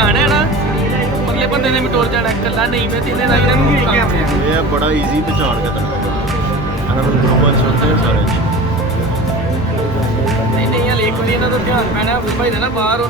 ਧਿਆਨ ਹੈ ਨਾ ਅਗਲੇ ਬੰਦੇ ਨੇ ਮਟੋਲ ਜਾਣਾ ਇਕੱਲਾ ਨਹੀਂ ਮੈਂ ਤਿੰਨੇ ਦਾ ਇਹਨਾਂ ਨੂੰ ਕੰਮ ਹੈ ਇਹ ਬੜਾ ਈਜ਼ੀ ਪਛਾਣ ਕੇ ਤੱਕ ਇਹਨਾਂ ਨੂੰ ਗਰੁੱਪਾਂ 'ਚ ਸੁਣਦੇ ਸਾਰੇ ਨਹੀਂ ਹਲੇ ਇੱਕ ਵਾਰੀ ਇਹਨਾਂ ਦਾ ਧਿਆਨ ਪੈਣਾ ਭਾਈ ਦਾ ਨਾ ਬਾਹਰ